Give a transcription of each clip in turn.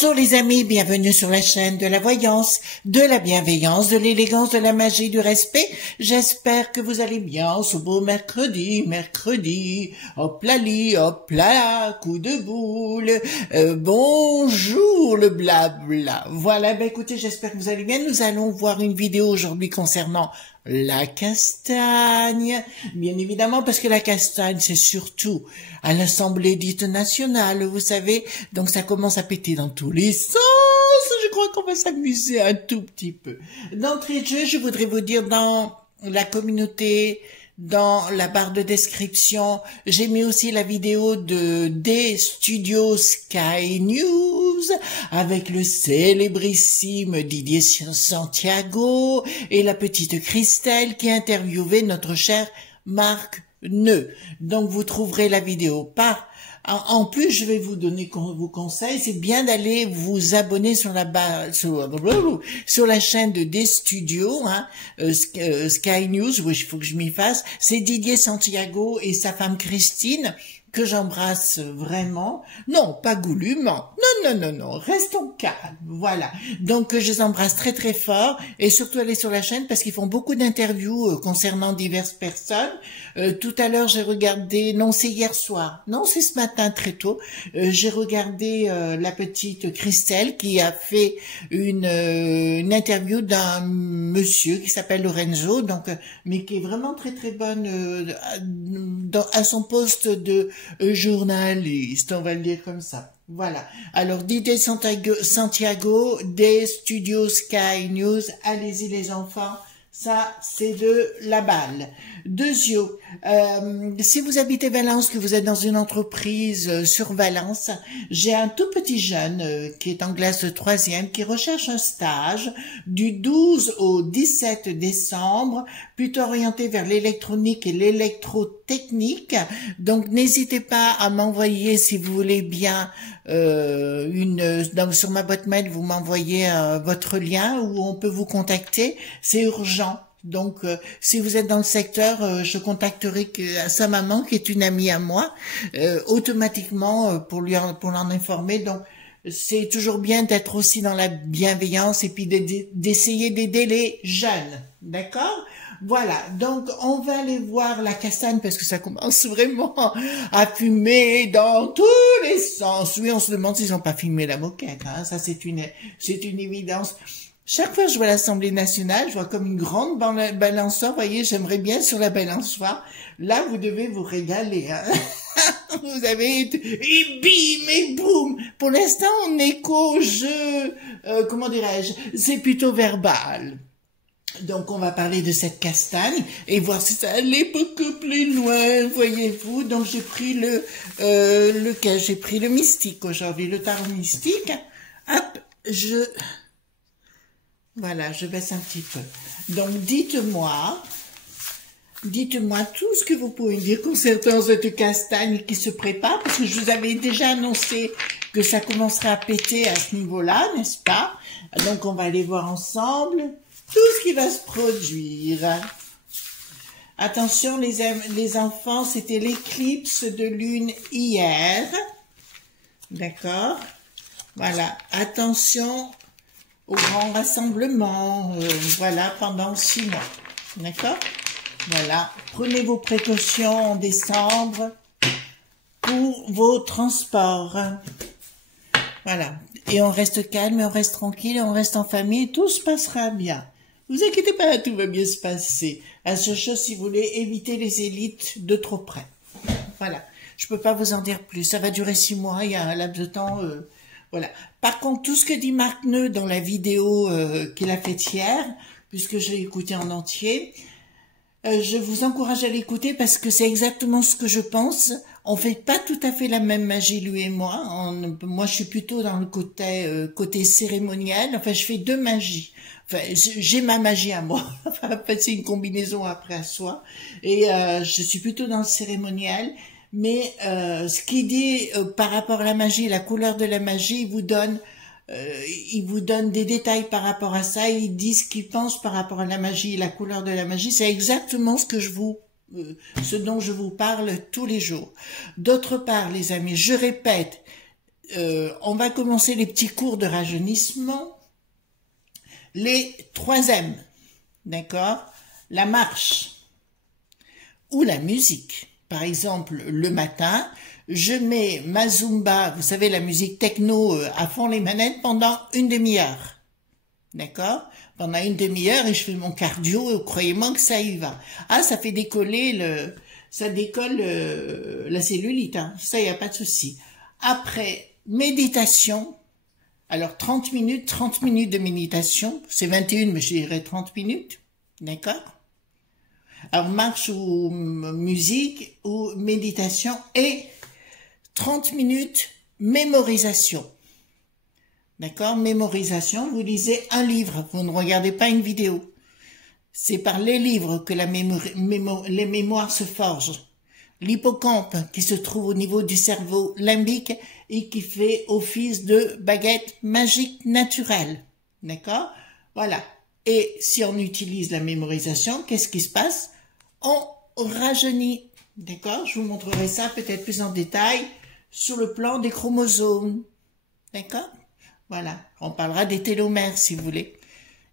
Bonjour les amis, bienvenue sur la chaîne de la voyance, de la bienveillance, de l'élégance, de la magie, du respect. J'espère que vous allez bien ce beau mercredi, hop là li, hop là, coup de boule, bonjour le blabla. Voilà, écoutez, j'espère que vous allez bien. Nous allons voir une vidéo aujourd'hui concernant la castagne, bien évidemment, parce que la castagne, c'est surtout à l'Assemblée dite nationale, vous savez, donc ça commence à péter dans tous les sens. Je crois qu'on va s'amuser un tout petit peu. D'entrée de jeu, je voudrais vous dire, dans la communauté, dans la barre de description, j'ai mis aussi la vidéo des studios Sky News avec le célébrissime Didier Santiago et la petite Christelle qui interviewait notre cher Marc Neu. Donc vous trouverez la vidéo en plus, je vais vous donner vos conseils, c'est bien d'aller vous abonner sur la chaîne des studios, Sky News, oui, il faut que je m'y fasse. C'est Didier Santiago et sa femme Christine, que j'embrasse vraiment. Non, pas goulûment. Non, restons calmes. Voilà. Donc, je les embrasse très très fort et surtout allez sur la chaîne parce qu'ils font beaucoup d'interviews concernant diverses personnes. Tout à l'heure, j'ai regardé, non, c'est hier soir. Non, c'est ce matin très tôt. J'ai regardé la petite Christelle qui a fait une interview d'un monsieur qui s'appelle Lorenzo, donc, mais qui est vraiment très très bonne à son poste de journaliste, on va le dire comme ça. Voilà. Alors, Didier Santiago des studios Sky News. Allez-y les enfants. Ça, c'est de la balle. Deuxièmement, si vous habitez Valence, que vous êtes dans une entreprise sur Valence, j'ai un tout petit jeune qui est en classe de 3e, qui recherche un stage du 12 au 17 décembre, plutôt orienté vers l'électronique et l'électrotechnique. Donc, n'hésitez pas à m'envoyer, si vous voulez bien, sur ma boîte mail, vous m'envoyez votre lien où on peut vous contacter. C'est urgent. Donc, si vous êtes dans le secteur, je contacterai sa maman, qui est une amie à moi, automatiquement pour l'en informer. Donc, c'est toujours bien d'être aussi dans la bienveillance et puis d'essayer d'aider les jeunes. D'accord ? Voilà, donc on va aller voir la castagne parce que ça commence vraiment à fumer dans tous les sens. Oui, on se demande s'ils n'ont pas fumé la moquette, hein. Ça c'est une évidence. Chaque fois que je vois l'Assemblée nationale, je vois comme une grande balançoire. Vous voyez, j'aimerais bien sur la balançoire. Là, vous devez vous régaler, hein. Vous avez et bim et boum. Pour l'instant, on n'est qu'au jeu, comment dirais-je, c'est plutôt verbal. Donc, on va parler de cette castagne et voir si ça allait beaucoup plus loin, voyez-vous. Donc, j'ai pris j'ai pris le mystique aujourd'hui, le tarot mystique. Hop, voilà, je baisse un petit peu. Donc, dites-moi tout ce que vous pouvez dire concernant cette castagne qui se prépare, parce que je vous avais déjà annoncé que ça commencerait à péter à ce niveau-là, n'est-ce pas? Donc, on va aller voir ensemble tout ce qui va se produire. Attention les enfants, c'était l'éclipse de lune hier. D'accord? Voilà, attention au grand rassemblement, voilà, pendant 6 mois. D'accord? Voilà, prenez vos précautions en décembre pour vos transports. Voilà, et on reste calme, on reste tranquille, on reste en famille, tout se passera bien. Vous inquiétez pas, tout va bien se passer. À ce chose, si vous voulez, éviter les élites de trop près. Voilà, je peux pas vous en dire plus. Ça va durer 6 mois, il y a un laps de temps. Voilà. Par contre, tout ce que dit Marc Neu dans la vidéo qu'il a faite hier, puisque je l'ai écouté en entier, je vous encourage à l'écouter parce que c'est exactement ce que je pense. On fait pas tout à fait la même magie, lui et moi. Moi, je suis plutôt dans le côté cérémoniel. Enfin, je fais 2 magies. Enfin, j'ai ma magie à moi. Enfin, c'est une combinaison après à soi. Et je suis plutôt dans le cérémoniel. Mais ce qu'il dit par rapport à la magie, la couleur de la magie, il vous donne des détails par rapport à ça. Il dit ce qu'il pense par rapport à la magie, la couleur de la magie. C'est exactement ce dont je vous parle tous les jours. D'autre part, les amis, je répète, on va commencer les petits cours de rajeunissement. Les 3 M, d'accord? La marche ou la musique. Par exemple, le matin, je mets ma Zumba, vous savez, la musique techno à fond les manettes pendant une demi-heure. D'accord? Pendant une demi-heure et je fais mon cardio, croyez-moi que ça y va. Ah, ça fait décoller ça décolle la cellulite, hein. Ça, y a pas de souci. Après, méditation. Alors, 30 minutes de méditation. C'est 21, mais je dirais 30 minutes. D'accord? Alors, marche ou musique ou méditation et 30 minutes mémorisation. D'accord? Mémorisation, vous lisez un livre, vous ne regardez pas une vidéo. C'est par les livres que les mémoires se forgent. L'hippocampe qui se trouve au niveau du cerveau limbique et qui fait office de baguette magique naturelle. D'accord? Voilà. Et si on utilise la mémorisation, qu'est-ce qui se passe? On rajeunit. D'accord? Je vous montrerai ça peut-être plus en détail sur le plan des chromosomes. D'accord? Voilà. On parlera des télomères si vous voulez.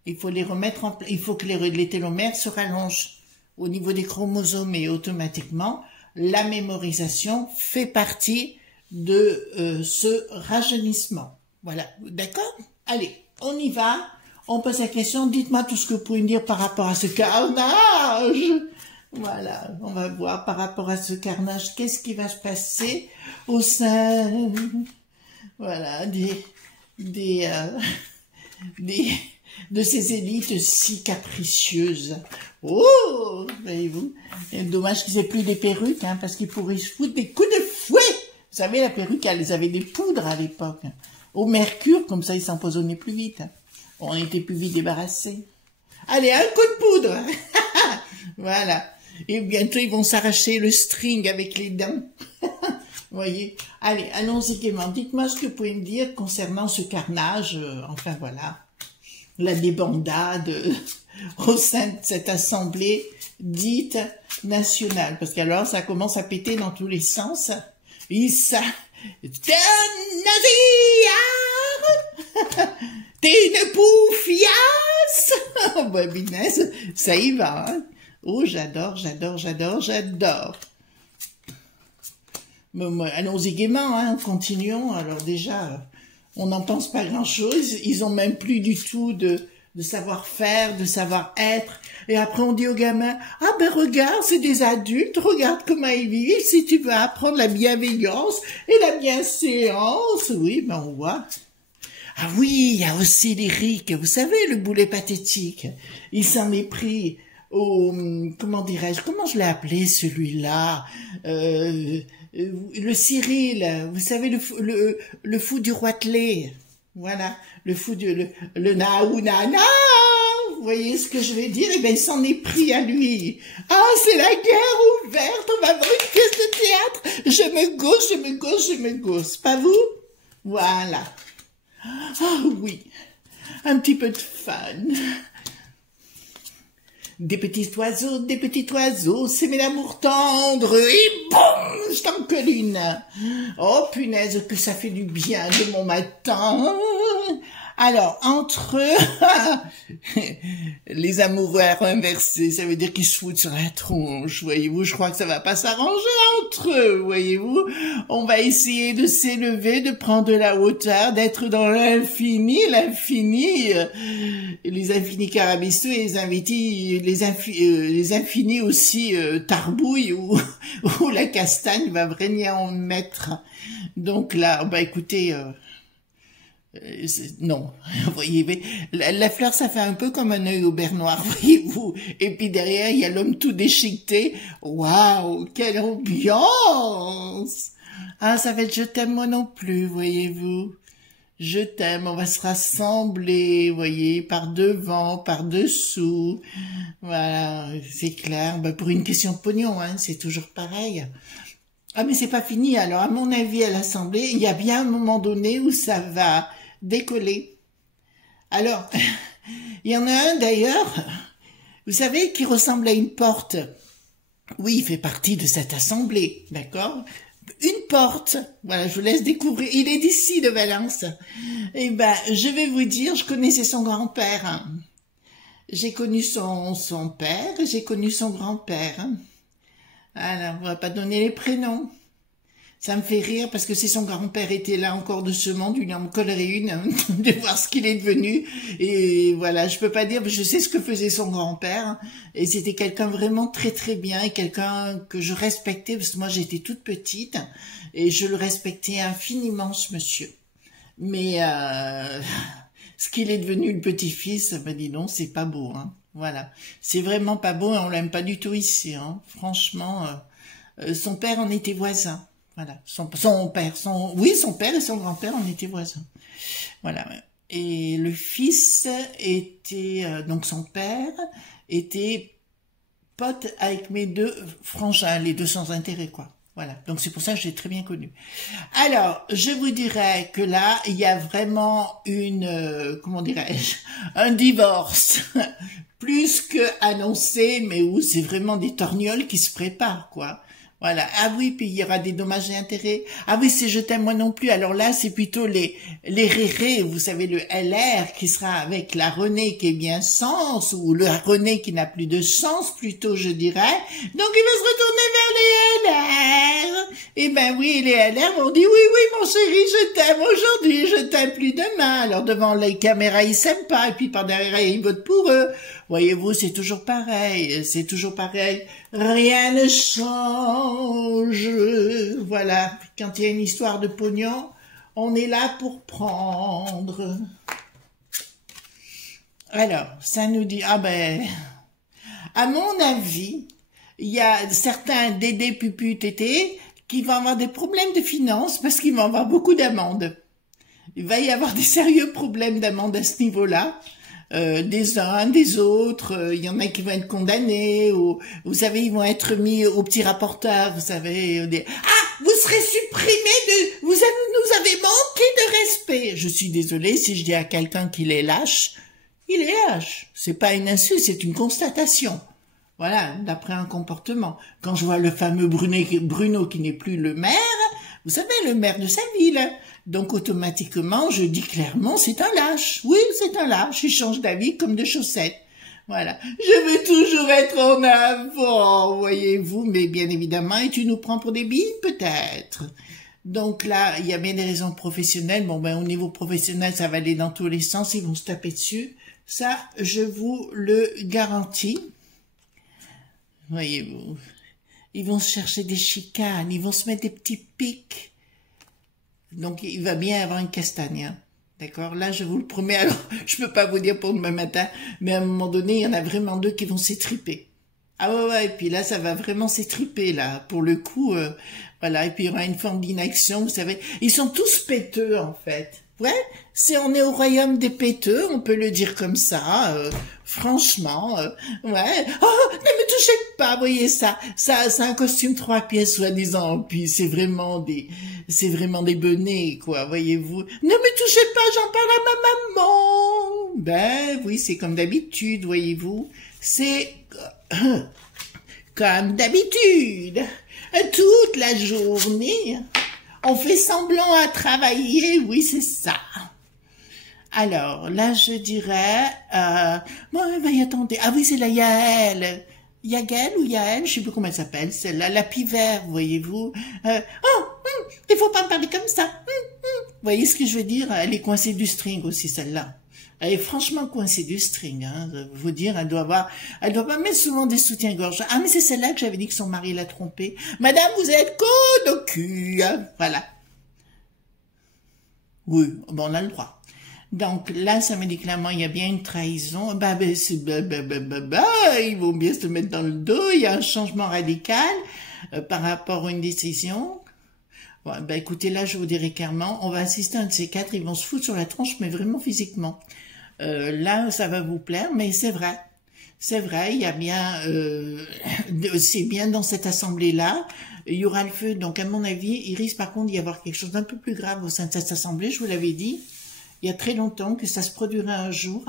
Il faut les remettre en place. Il faut que les télomères se rallongent au niveau des chromosomes et automatiquement, la mémorisation fait partie de ce rajeunissement. Voilà. D'accord? Allez, on y va. On pose la question. Dites-moi tout ce que vous pouvez me dire par rapport à ce carnage. Voilà. On va voir par rapport à ce carnage. Qu'est-ce qui va se passer au sein, voilà, de ces élites si capricieuses. Oh, voyez-vous. Dommage qu'ils aient plus des perruques, hein, parce qu'ils pourraient se foutre des coups de fouet. Vous savez, la perruque, elles avaient des poudres à l'époque. Au mercure, comme ça, ils s'empoisonnaient plus vite. On était plus vite débarrassés. Allez, un coup de poudre. Voilà. Et bientôt, ils vont s'arracher le string avec les dents. Vous voyez. Allez, allons-y gaiement. Dites-moi ce que vous pouvez me dire concernant ce carnage. Enfin, voilà. La débandade au sein de cette assemblée dite nationale. Parce qu'alors, ça commence à péter dans tous les sens. Et ça... T'es un naziard. T'es une poufiasse. Bah, binaise, ça y va. Hein. Oh, j'adore, j'adore, j'adore, j'adore. Allons-y gaiement, hein, continuons. Alors déjà, on n'en pense pas grand-chose. Ils ont même plus du tout de savoir-faire, de savoir-être. Et après, on dit aux gamins, « Ah ben regarde, c'est des adultes, regarde comment ils vivent. Si tu veux apprendre la bienveillance et la bienséance. » Oui, ben on voit. Ah oui, il y a aussi l'Éric, vous savez, le boulet pathétique. Il s'en est pris au... Comment dirais-je? Comment je l'ai appelé celui-là? Le Cyril, vous savez, le fou du Roitelet. Voilà, le fou du... Le naounana. Vous voyez ce que je vais dire? Eh bien, il s'en est pris à lui. Ah, c'est la guerre ouverte, on va voir une pièce de théâtre. Je me gauche, je me gauche, je me gauche. Pas vous? Voilà. Ah oui, un petit peu de fun. Des petits oiseaux, s'aimer l'amour tendre, et boum, je t'en colle une. Oh punaise, que ça fait du bien de mon matin. Alors, entre les amoureux inversés, ça veut dire qu'ils se foutent sur la tronche, voyez-vous. Je crois que ça va pas s'arranger entre eux, voyez-vous. On va essayer de s'élever, de prendre de la hauteur, d'être dans l'infini, les infinis carabistous et les infinis aussi tarbouille ou la castagne va vraiment en mettre. Donc là, bah écoutez... non, voyez, la fleur, ça fait un peu comme un œil au beurre noir, voyez-vous. Et puis derrière, il y a l'homme tout déchiqueté. Waouh, quelle ambiance! Ah, ça va être je t'aime moi non plus, voyez-vous. Je t'aime, on va se rassembler, voyez, par devant, par dessous. Voilà, c'est clair. Ben, pour une question de pognon, hein, c'est toujours pareil. Ah, mais c'est pas fini. Alors, à mon avis, à l'Assemblée, il y a bien un moment donné où ça va décoller. Alors, il y en a un d'ailleurs, vous savez, qui ressemble à une porte. Oui, il fait partie de cette assemblée, d'accord? une porte. Voilà, je vous laisse découvrir. Il est d'ici de Valence. Eh ben, je vais vous dire, je connaissais son grand-père. J'ai connu son père, j'ai connu son grand-père. Alors, on va pas donner les prénoms. Ça me fait rire parce que si son grand-père était là encore de ce monde, il en collerait une de voir ce qu'il est devenu. Et voilà, je peux pas dire, je sais ce que faisait son grand-père. Et c'était quelqu'un vraiment très très bien et quelqu'un que je respectais parce que moi j'étais toute petite et je le respectais infiniment, ce monsieur. Mais ce qu'il est devenu le petit-fils, ben dis donc, c'est pas beau, hein. Voilà, c'est vraiment pas beau et on l'aime pas du tout ici, hein. Franchement, son père en était voisin. Voilà, son père et son grand-père en étaient voisins. Voilà. Et le fils était, donc son père était pote avec mes deux frangins, les deux sans intérêt, quoi. Voilà, donc c'est pour ça que je l'ai très bien connu. Alors, je vous dirais que là, il y a vraiment comment dirais-je, un divorce, plus que annoncé, mais où c'est vraiment des torgnoles qui se préparent, quoi. Voilà. Ah oui, puis il y aura des dommages et intérêts. Ah oui, c'est je t'aime moi non plus. Alors là, c'est plutôt les rérés, vous savez, le LR qui sera avec la Renée qui est bien sens, ou le René qui n'a plus de sens, plutôt, je dirais. Donc il va se retourner vers les LR. Eh ben oui, les LR vont dire, oui, mon chéri, je t'aime aujourd'hui, je t'aime plus demain. Alors devant les caméras, ils s'aiment pas, et puis par derrière, ils votent pour eux. Voyez-vous, c'est toujours pareil, rien ne change. Voilà, quand il y a une histoire de pognon, on est là pour prendre. Alors, ça nous dit, ah ben, à mon avis, il y a certains Dédé Pupu Tété qui vont avoir des problèmes de finances parce qu'ils vont avoir beaucoup d'amendes. Il va y avoir des sérieux problèmes d'amendes à ce niveau-là. Des uns, des autres, il y en a qui vont être condamnés, ou vous savez, ils vont être mis au petit rapporteur, vous savez, ah, vous serez supprimé vous nous avez manqué de respect. Je suis désolée si je dis à quelqu'un qu'il est lâche, il est lâche. C'est pas une insulte, c'est une constatation. Voilà, d'après un comportement. Quand je vois le fameux Bruno qui n'est plus le maire, vous savez, le maire de sa ville. Donc, automatiquement, je dis clairement, c'est un lâche. Oui, c'est un lâche. Il change d'avis comme de chaussettes. Voilà. Je veux toujours être en avant, voyez-vous. Mais bien évidemment, et tu nous prends pour des billes, peut-être. Donc là, il y a bien des raisons professionnelles. Bon, ben, au niveau professionnel, ça va aller dans tous les sens. Ils vont se taper dessus. Ça, je vous le garantis. Voyez-vous. Ils vont se chercher des chicanes. Ils vont se mettre des petits pics. Donc, il va bien avoir une castagne, hein. D'accord? Là, je vous le promets. Alors, je peux pas vous dire pour demain matin, mais à un moment donné, il y en a vraiment deux qui vont s'étriper. Ah ouais, et puis là, ça va vraiment s'étriper, là. Pour le coup, voilà. Et puis, il y aura une forme d'inaction, vous savez. Ils sont tous péteux, en fait. Ouais, on est au royaume des péteux, on peut le dire comme ça, franchement, ouais. Oh, ne me touchez pas, voyez ça, c'est un costume 3 pièces, soi-disant, puis c'est vraiment des benets, quoi, voyez-vous. Ne me touchez pas, j'en parle à ma maman. Ben oui, c'est comme d'habitude, voyez-vous, c'est comme d'habitude, toute la journée. On fait semblant à travailler, oui, c'est ça. Alors, là, je dirais... bon, attendez. Ah oui, c'est la Yael. Yael ou Yael, je sais plus comment elle s'appelle, celle-là, la pivert, voyez-vous. Il faut pas me parler comme ça. Vous voyez ce que je veux dire? Elle est coincée du string aussi, celle-là. Elle est franchement coincée du string, hein. Vous dire, elle doit pas mettre souvent des soutiens-gorge. Ah, mais c'est celle-là que j'avais dit que son mari l'a trompée. Madame, vous êtes con au cul, hein. Voilà. Oui, bon, on a le droit. Donc, là, ça me dit clairement, il y a bien une trahison. Ils vont bien se mettre dans le dos. Il y a un changement radical, par rapport à une décision. Ouais, écoutez, là, je vous dirais clairement, on va assister à un de ces quatre, ils vont se foutre sur la tronche, mais vraiment physiquement. Là, ça va vous plaire, mais c'est vrai. C'est vrai, il y a bien, c'est bien dans cette assemblée-là, il y aura le feu. Donc, à mon avis, il risque par contre d'y avoir quelque chose d'un peu plus grave au sein de cette assemblée. Je vous l'avais dit, il y a très longtemps que ça se produirait un jour.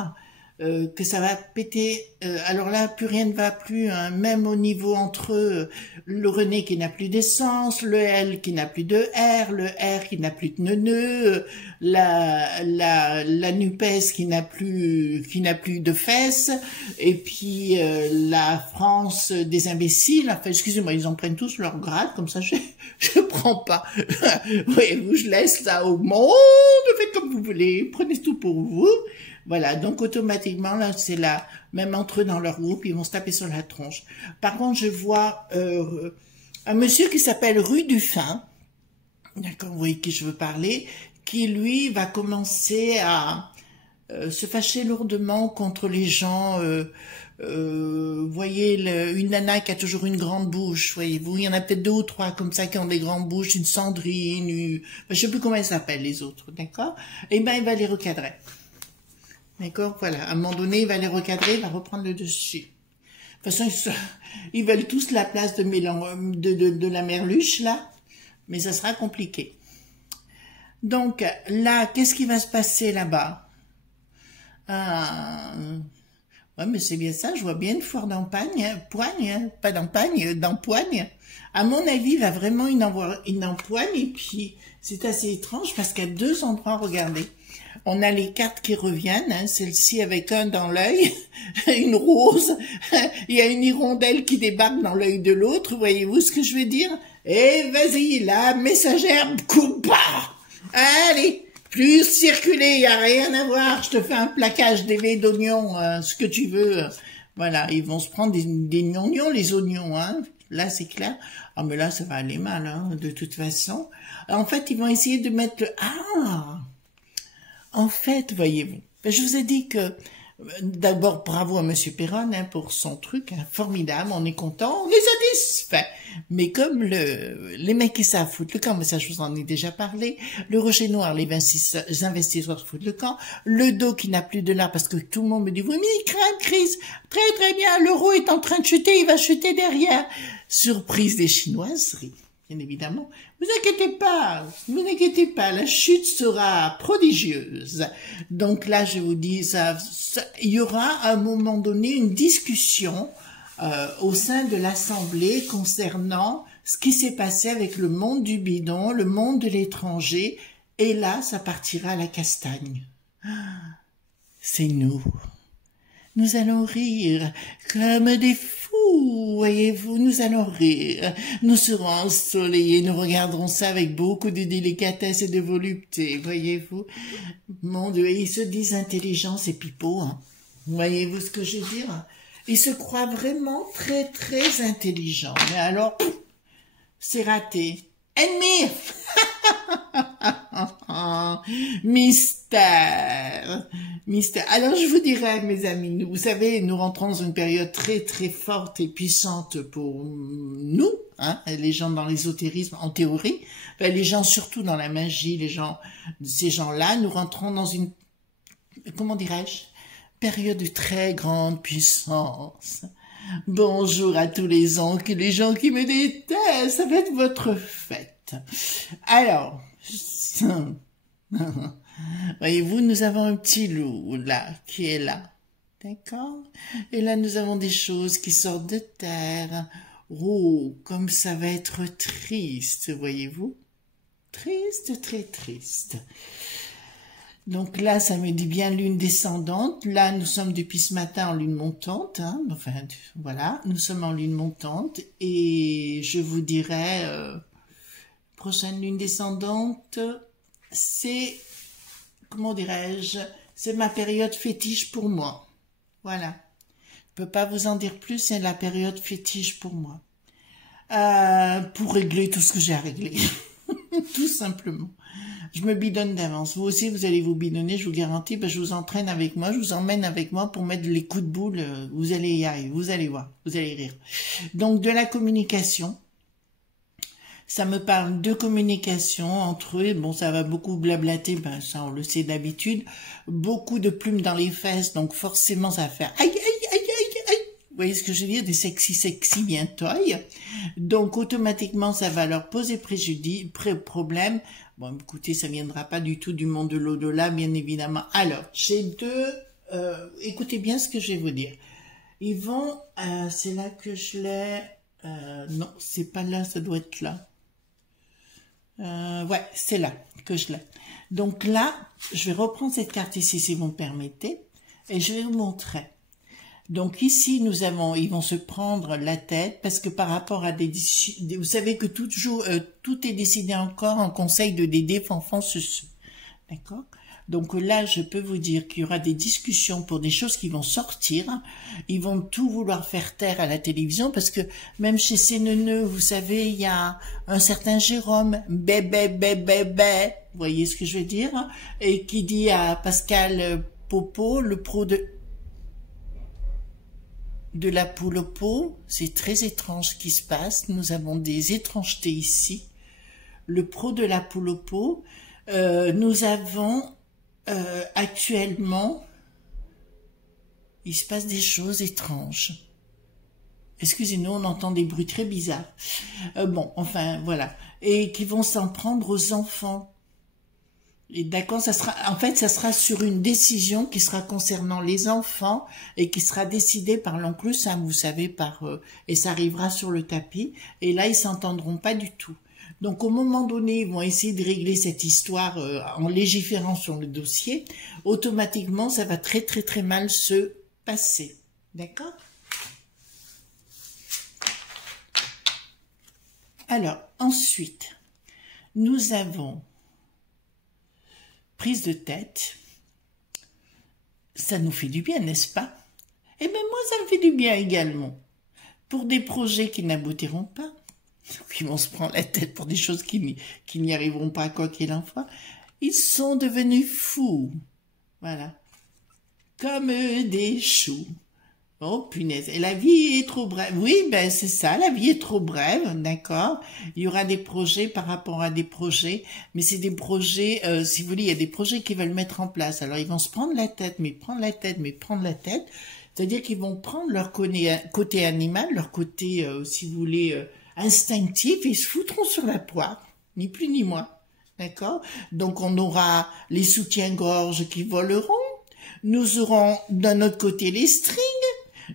que ça va péter. Alors là, plus rien ne va plus, hein, même au niveau entre eux, le René qui n'a plus d'essence, le L qui n'a plus de R, le R qui n'a plus de nœud, la NUPES qui n'a plus de fesses, et puis la France des imbéciles. Enfin, excusez-moi, ils en prennent tous leur grade, comme ça je prends pas. Voyez-vous, je laisse ça au monde, faites comme vous voulez, prenez tout pour vous. Voilà, donc automatiquement, là, c'est là, même entre eux dans leur groupe, ils vont se taper sur la tronche. Par contre, je vois un monsieur qui s'appelle Rue Dufin, d'accord, vous voyez qui je veux parler, qui, lui, va commencer à se fâcher lourdement contre les gens. Voyez, une nana qui a toujours une grande bouche, voyez-vous, il y en a peut-être 2 ou 3 comme ça qui ont des grandes bouches, une Sandrine, je sais plus comment elles s'appellent les autres, d'accord. Et ben, il va les recadrer. D'accord, voilà. À un moment donné, il va les recadrer, il va reprendre le dessus. De toute façon, ils veulent tous la place de la merluche, là. Mais ça sera compliqué. Donc, là, qu'est-ce qui va se passer là-bas? Ouais, mais c'est bien ça, je vois bien une foire d'empoigne, hein, poigne, hein, pas d'empoigne, d'empoigne. À mon avis, il va vraiment une empoigne, et puis, c'est assez étrange, parce qu'à 2 endroits, regardez. On a les cartes qui reviennent, hein, celle-ci avec un dans l'œil, une rose, il y a une hirondelle qui débarque dans l'œil de l'autre, voyez-vous ce que je veux dire? Et vas-y, la messagère coupe pas. Allez, plus circuler, il n'y a rien à voir, je te fais un plaquage d'évé d'oignons, ce que tu veux. Voilà, ils vont se prendre des oignons, les oignons, hein. Là, c'est clair. Ah, mais là, ça va aller mal, hein, de toute façon. En fait, ils vont essayer de mettre le... Ah! En fait, voyez-vous, je vous ai dit que, d'abord, bravo à Monsieur Perron, hein, pour son truc, hein, formidable, on est content, on est satisfait. Mais comme les mecs qui savent foutre le camp, mais ça je vous en ai déjà parlé, le rocher noir, les investisseurs foutent le camp, le dos qui n'a plus de là parce que tout le monde me dit, oui, mais il craint une crise, très très bien, l'euro est en train de chuter, il va chuter derrière. Surprise des chinoiseries. Bien évidemment, vous inquiétez pas, la chute sera prodigieuse. Donc là, je vous dis, il y aura à un moment donné une discussion au sein de l'Assemblée concernant ce qui s'est passé avec le monde du bidon, le monde de l'étranger, et là, ça partira à la castagne. C'est nous. Nous allons rire comme des fous, voyez-vous, nous allons rire. Nous serons ensoleillés, nous regarderons ça avec beaucoup de délicatesse et de volupté, voyez-vous. Mon Dieu, ils se disent intelligents, ces pipeaux, hein. Voyez-vous ce que je veux dire? Ils se croient vraiment très, très intelligents. Mais alors, c'est raté. Ennemi! Mystère. Alors je vous dirais, mes amis, vous savez, nous rentrons dans une période très très forte et puissante pour nous, hein, les gens dans l'ésotérisme en théorie, enfin, les gens surtout dans la magie, ces gens-là, nous rentrons dans une, comment dirais-je, période de très grande puissance. Bonjour à tous les gens qui me détestent, ça va être votre fête. Alors, voyez-vous, nous avons un petit loup, là, qui est là. D'accord? Et là, nous avons des choses qui sortent de terre. Oh, comme ça va être triste, voyez-vous? Triste, très triste. Donc là, ça me dit bien lune descendante. Là, nous sommes depuis ce matin en lune montante. Hein. Enfin, voilà, nous sommes en lune montante. Et je vous dirais, prochaine lune descendante, c'est, comment dirais-je, c'est ma période fétiche pour moi. Voilà. Je peux pas vous en dire plus, c'est la période fétiche pour moi. Pour régler tout ce que j'ai à régler. Tout simplement. Je me bidonne d'avance. Vous aussi, vous allez vous bidonner, je vous garantis. Je vous entraîne avec moi, je vous emmène avec moi pour mettre les coups de boule. Vous allez y arriver, vous allez voir, vous allez rire. Donc, de la communication. Ça me parle de communication entre eux. Bon, ça va beaucoup blablater, ça on le sait d'habitude. Beaucoup de plumes dans les fesses, donc forcément ça va faire aïe, aïe, aïe, aïe, aïe. Vous voyez ce que je veux dire? Des sexy bientôt. Donc automatiquement ça va leur poser problème. Bon, écoutez, ça viendra pas du tout du monde de l'au-delà, bien évidemment. Alors, j'ai deux écoutez bien ce que je vais vous dire. Ils vont, c'est là que je l'ai, non, c'est pas là, ça doit être là. Ouais, c'est là que je l'ai. Donc là, je vais reprendre cette carte ici, si vous me permettez, et je vais vous montrer. Donc ici, nous avons, ils vont se prendre la tête, parce que par rapport à vous savez que toujours, tout est décidé encore en conseil de Dédé Fanfan Ceceux. D'accord? Donc là, je peux vous dire qu'il y aura des discussions pour des choses qui vont sortir. Ils vont tout vouloir faire taire à la télévision parce que même chez ces neuneux, vous savez, il y a un certain Jérôme, bé. Vous voyez ce que je veux dire? Et qui dit à Pascal Popo, le pro de la poule au pot. C'est très étrange ce qui se passe. Nous avons des étrangetés ici. Le pro de la poule au pot. Nous avons actuellement, il se passe des choses étranges. Excusez-nous, on entend des bruits très bizarres. Bon, enfin, voilà. Et qui vont s'en prendre aux enfants. Et d'accord, ça sera sur une décision qui sera concernant les enfants et qui sera décidée par l'oncle Sam, vous savez, et ça arrivera sur le tapis. Et là, ils s'entendront pas du tout. Donc, au moment donné, ils vont essayer de régler cette histoire en légiférant sur le dossier. Automatiquement, ça va très, très, très mal se passer. D'accord? Alors, ensuite, nous avons prise de tête. Ça nous fait du bien, n'est-ce pas? Et bien, moi, ça me fait du bien également. Pour des projets qui n'aboutiront pas. Qui vont se prendre la tête pour des choses qui n'y arriveront pas, quoi qu'il en soit. Ils sont devenus fous. Voilà. Comme des choux. Oh, punaise. Et la vie est trop brève. Oui, ben, c'est ça. La vie est trop brève. D'accord. Il y aura des projets par rapport à des projets. Mais c'est des projets, si vous voulez, il y a des projets qu'ils veulent mettre en place. Alors, ils vont se prendre la tête, mais prendre la tête, mais prendre la tête. C'est-à-dire qu'ils vont prendre leur côté animal, leur côté, si vous voulez, instinctif, et ils se foutront sur la poire, ni plus ni moins, d'accord? Donc on aura les soutiens-gorge qui voleront, nous aurons d'un autre côté les strings,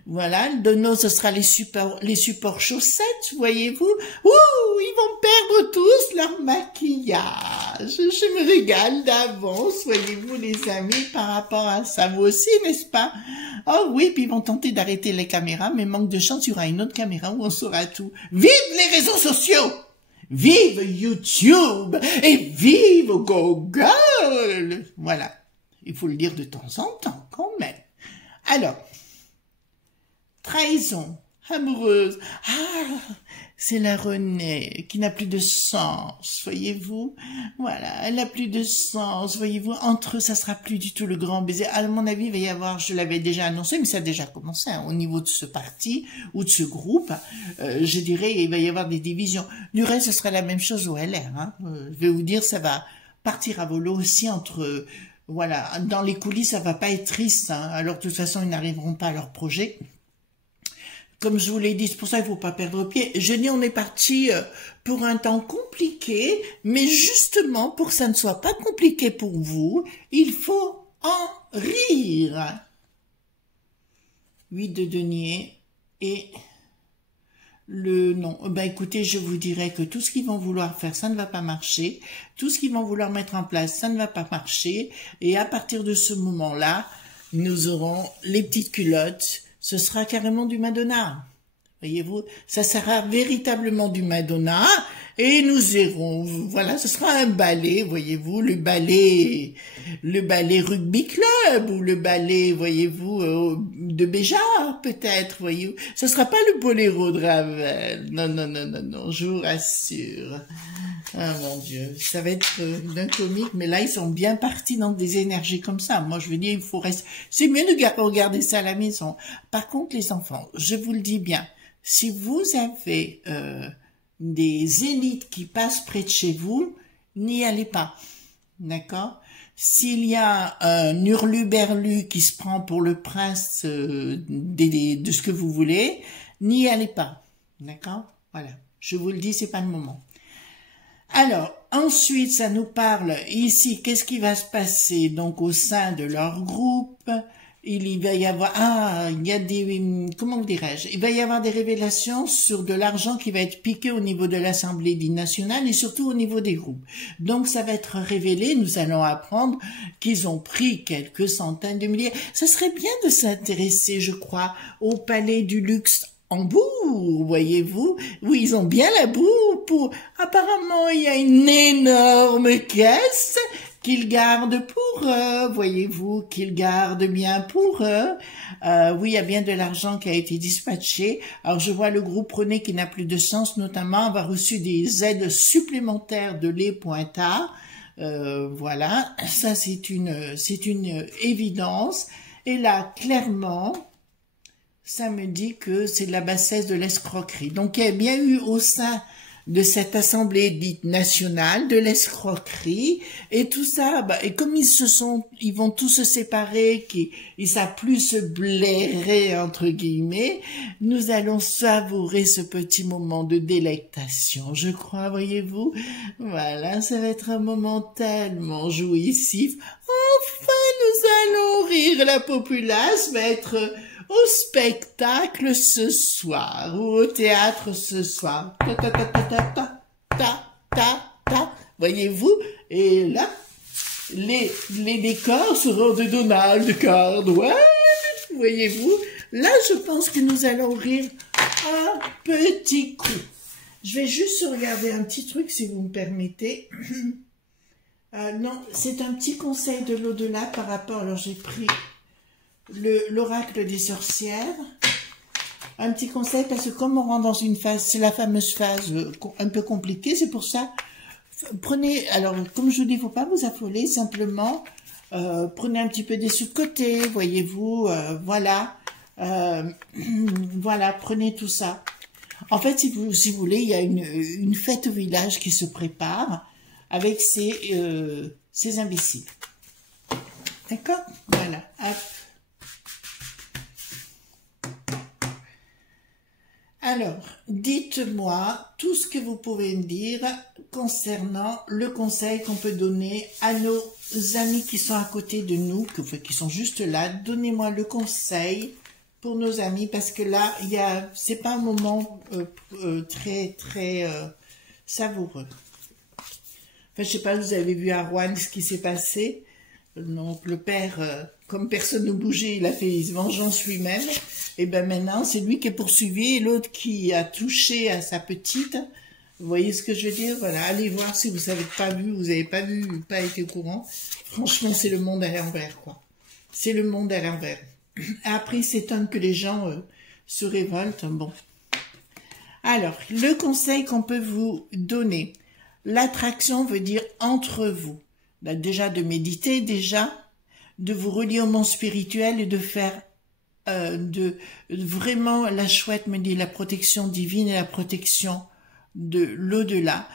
voilà, de nous ce sera les supports chaussettes, voyez-vous. Ouh, ils vont perdre tous leur maquillage, je me régale d'avance, voyez-vous les amis, par rapport à ça, vous aussi, n'est-ce pas? Oh oui, puis ils vont tenter d'arrêter les caméras, mais manque de chance, il y aura une autre caméra où on saura tout. Vive les réseaux sociaux! Vive YouTube! Et vive Google! Voilà. Il faut le dire de temps en temps, quand même. Alors, trahison amoureuse. Ah, c'est la Renée qui n'a plus de sens, voyez-vous. Voilà, elle n'a plus de sens, voyez-vous. Entre eux, ça sera plus du tout le grand baiser. À mon avis, il va y avoir, je l'avais déjà annoncé, mais ça a déjà commencé, hein, au niveau de ce parti ou de ce groupe. Je dirais, il va y avoir des divisions. Du reste, ce sera la même chose au LR. Hein. Je vais vous dire, ça va partir à volo aussi entre... voilà, dans les coulisses, ça va pas être triste. Hein. Alors, de toute façon, ils n'arriveront pas à leur projet. Comme je vous l'ai dit, c'est pour ça qu'il ne faut pas perdre pied. Je dis, on est parti pour un temps compliqué, mais justement, pour que ça ne soit pas compliqué pour vous, il faut en rire. 8 de denier et le non. Ben écoutez, je vous dirais que tout ce qu'ils vont vouloir faire, ça ne va pas marcher. Tout ce qu'ils vont vouloir mettre en place, ça ne va pas marcher. Et à partir de ce moment-là, nous aurons les petites culottes. Ce sera carrément du Madonna. Voyez-vous, ça sera véritablement du Madonna et nous irons, voilà, ce sera un ballet, voyez-vous, le ballet rugby club ou le ballet, voyez-vous, de Béjar peut-être, voyez-vous. Ce sera pas le boléro de Ravel. Non, je vous rassure. Ah mon Dieu, ça va être d'un comique, mais là ils sont bien partis dans des énergies comme ça. Moi je veux dire, il faut rester. C'est mieux de regarder ça à la maison. Par contre les enfants, je vous le dis bien, si vous avez des élites qui passent près de chez vous, n'y allez pas, d'accord? S'il y a un hurluberlu qui se prend pour le prince de ce que vous voulez, n'y allez pas, d'accord? Voilà, je vous le dis, c'est pas le moment. Alors, ensuite, ça nous parle ici, qu'est-ce qui va se passer donc au sein de leur groupe? il va y avoir, il y a des, comment dirais-je, il va y avoir des révélations sur de l'argent qui va être piqué au niveau de l'Assemblée nationale et surtout au niveau des groupes. Donc ça va être révélé, nous allons apprendre qu'ils ont pris quelques centaines de milliers. Ça serait bien de s'intéresser, je crois, au Palais du Luxe Hambourg, voyez-vous, où ils ont bien la boue pour, apparemment il y a une énorme caisse qu'ils gardent pour eux, voyez-vous, qu'ils gardent bien pour eux. Oui, il y a bien de l'argent qui a été dispatché. Alors, je vois le groupe René qui n'a plus de sens, notamment, avoir reçu des aides supplémentaires de Les Pointards. Voilà, ça c'est une évidence. Et là, clairement, ça me dit que c'est de la bassesse, de l'escroquerie. Donc, il y a bien eu au sein de cette assemblée dite nationale, de l'escroquerie, et tout ça, et comme ils vont tous se séparer, qu'ils savent plus se blairer, entre guillemets, nous allons savourer ce petit moment de délectation, je crois, voyez-vous. Voilà, ça va être un moment tellement jouissif. Enfin, nous allons rire, la populace va être au spectacle ce soir, ou au théâtre ce soir. Ta ta ta ta ta ta ta ta. Voyez-vous? Et là, les décors seront de Donald Cardwell. Voyez-vous? Là, je pense que nous allons rire un petit coup. Je vais juste regarder un petit truc, si vous me permettez. Non, c'est un petit conseil de l'au-delà par rapport... Alors, j'ai pris... l'oracle des sorcières, un petit conseil, parce que comme on rentre dans une phase, c'est la fameuse phase un peu compliquée, c'est pour ça, prenez, alors comme je vous dis, il ne faut pas vous affoler, simplement, prenez un petit peu des sous de côté, voyez-vous, voilà, voilà, prenez tout ça. En fait, si vous voulez, il y a une fête au village qui se prépare avec ces imbéciles. D'accord? Voilà, hop. Alors, dites-moi tout ce que vous pouvez me dire concernant le conseil qu'on peut donner à nos amis qui sont à côté de nous, qui sont juste là. Donnez-moi le conseil pour nos amis, parce que là, c'est pas un moment très savoureux. Enfin, je sais pas, vous avez vu à Rouen ce qui s'est passé. Donc le père, comme personne ne bougeait, il a fait vengeance lui-même. Et ben maintenant, c'est lui qui est poursuivi et l'autre qui a touché à sa petite. Vous voyez ce que je veux dire? Voilà, allez voir si vous n'avez pas vu, vous n'avez pas vu, pas été au courant. Franchement, c'est le monde à l'envers, quoi. C'est le monde à l'envers. Après, il s'étonne que les gens se révoltent. Bon. Alors, le conseil qu'on peut vous donner. L'attraction veut dire entre vous. Déjà de méditer, déjà, de vous relier au monde spirituel et de faire vraiment, la chouette me dit la protection divine et la protection de l'au-delà.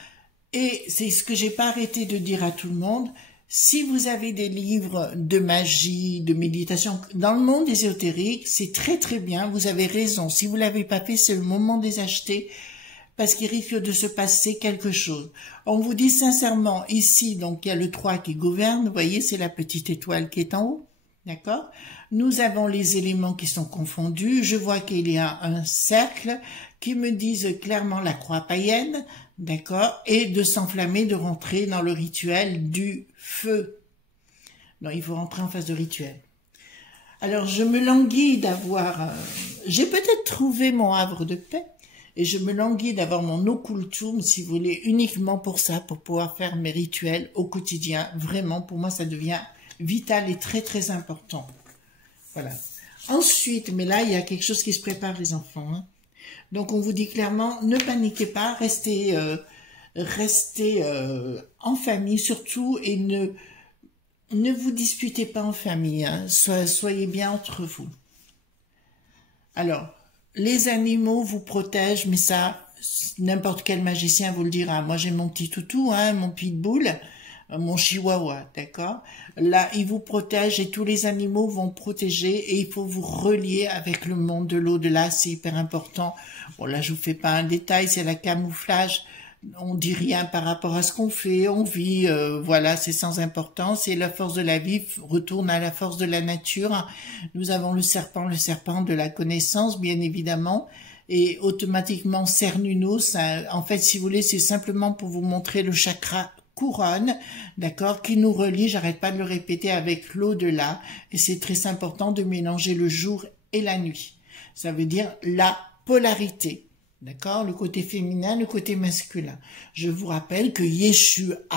Et c'est ce que j'ai pas arrêté de dire à tout le monde. Si vous avez des livres de magie, de méditation, dans le monde ésotérique, c'est très très bien, vous avez raison. Si vous l'avez pas fait, c'est le moment de les acheter, parce qu'il risque de se passer quelque chose. On vous dit sincèrement, ici, donc il y a le 3 qui gouverne, vous voyez, c'est la petite étoile qui est en haut, d'accord? Nous avons les éléments qui sont confondus, je vois qu'il y a un cercle qui me disent clairement la croix païenne, d'accord? Et de s'enflammer, de rentrer dans le rituel du feu. Non, il faut rentrer en phase de rituel. Alors, je me languis d'avoir... j'ai peut-être trouvé mon havre de paix, et je me languis d'avoir mon occultum, si vous voulez, uniquement pour ça, pour pouvoir faire mes rituels au quotidien. Vraiment, pour moi, ça devient vital et très, très important. Voilà. Ensuite, mais là, il y a quelque chose qui se prépare, les enfants. Hein. Donc, on vous dit clairement, ne paniquez pas, restez en famille surtout, et ne vous disputez pas en famille. Hein. Soyez bien entre vous. Alors, les animaux vous protègent, mais ça, n'importe quel magicien vous le dira. Moi, j'ai mon petit toutou, hein, mon pitbull, mon chihuahua, d'accord? Là, il vous protège et tous les animaux vont protéger et il faut vous relier avec le monde de l'au-delà, c'est hyper important. Bon, là, je vous fais pas un détail, c'est la camouflage On dit rien par rapport à ce qu'on fait, on vit, voilà, c'est sans importance. Et la force de la vie retourne à la force de la nature. Nous avons le serpent de la connaissance, bien évidemment. Et automatiquement, Cernunnos, en fait, si vous voulez, c'est simplement pour vous montrer le chakra couronne, d'accord, qui nous relie, j'arrête pas de le répéter, avec l'au-delà. Et c'est très important de mélanger le jour et la nuit. Ça veut dire la polarité. D'accord, le côté féminin, le côté masculin. Je vous rappelle que Yeshua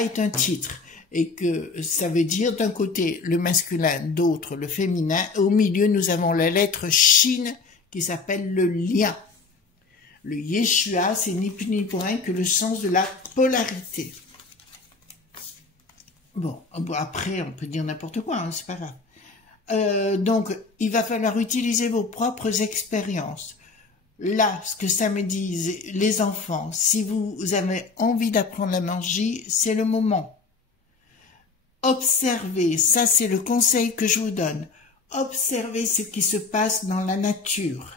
est un titre et que ça veut dire d'un côté le masculin, d'autre le féminin. Au milieu, nous avons la lettre Shin qui s'appelle le lien. Le Yeshua, c'est ni plus ni moins que le sens de la polarité. Bon, après, on peut dire n'importe quoi, hein, c'est pas grave. Donc, il va falloir utiliser vos propres expériences. Là, ce que ça me dit, les enfants, si vous avez envie d'apprendre la magie, c'est le moment. Observez, ça c'est le conseil que je vous donne. Observez ce qui se passe dans la nature.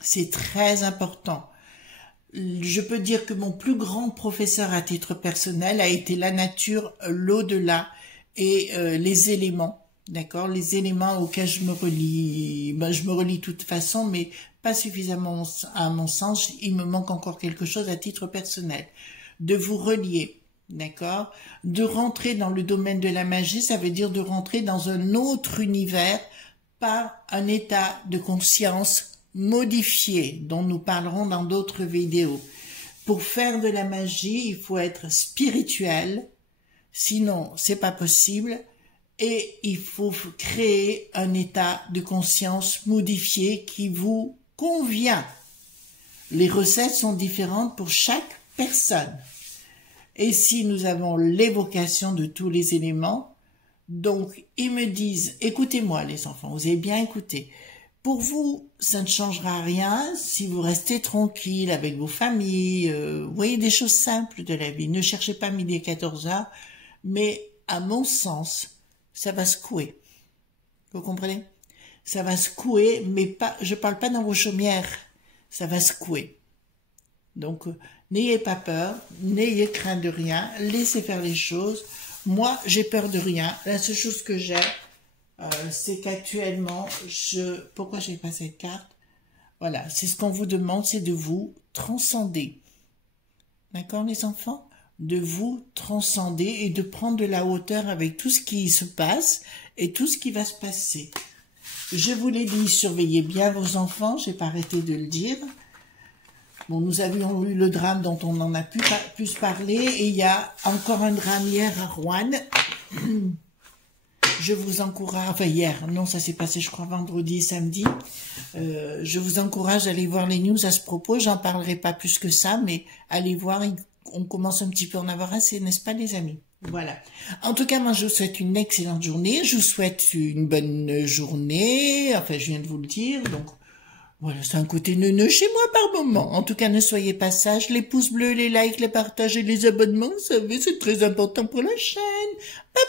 C'est très important. Je peux dire que mon plus grand professeur à titre personnel a été la nature, l'au-delà et les éléments. D'accord, les éléments auxquels je me relie, je me relie de toute façon, mais pas suffisamment à mon sens. Il me manque encore quelque chose à titre personnel. De vous relier, d'accord, de rentrer dans le domaine de la magie, ça veut dire de rentrer dans un autre univers par un état de conscience modifié, dont nous parlerons dans d'autres vidéos. Pour faire de la magie, il faut être spirituel, sinon c'est pas possible. Et il faut créer un état de conscience modifié qui vous convient. Les recettes sont différentes pour chaque personne. Et si nous avons l'évocation de tous les éléments, donc ils me disent, écoutez-moi les enfants, vous avez bien écouté. Pour vous, ça ne changera rien si vous restez tranquille avec vos familles. Vous voyez, des choses simples de la vie. Ne cherchez pas midi et 14 heures, mais à mon sens, ça va secouer. Vous comprenez? Ça va secouer, mais pas, je parle pas dans vos chaumières. Ça va secouer. Donc, n'ayez pas peur, n'ayez crainte de rien, laissez faire les choses. Moi, j'ai peur de rien. La seule chose que j'ai, c'est qu'actuellement, pourquoi j'ai pas cette carte? Voilà, c'est ce qu'on vous demande, c'est de vous transcender. D'accord, les enfants? De vous transcender et de prendre de la hauteur avec tout ce qui se passe et tout ce qui va se passer. Je vous l'ai dit, surveillez bien vos enfants, j'ai pas arrêté de le dire. Bon, nous avions eu le drame dont on en a pu parler et il y a encore un drame hier à Rouen. Je vous encourage, enfin hier, non, ça s'est passé je crois vendredi, samedi. Je vous encourage à aller voir les news à ce propos, j'en parlerai pas plus que ça, mais allez voir, on commence un petit peu à en avoir assez, n'est-ce pas les amis? Voilà. En tout cas, moi je vous souhaite une excellente journée, je vous souhaite une bonne journée, enfin je viens de vous le dire, donc voilà, c'est un côté neuneux chez moi par moment. En tout cas, ne soyez pas sages, les pouces bleus, les likes, les partages et les abonnements, vous savez, c'est très important pour la chaîne. Bye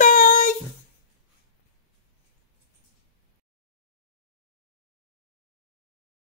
bye!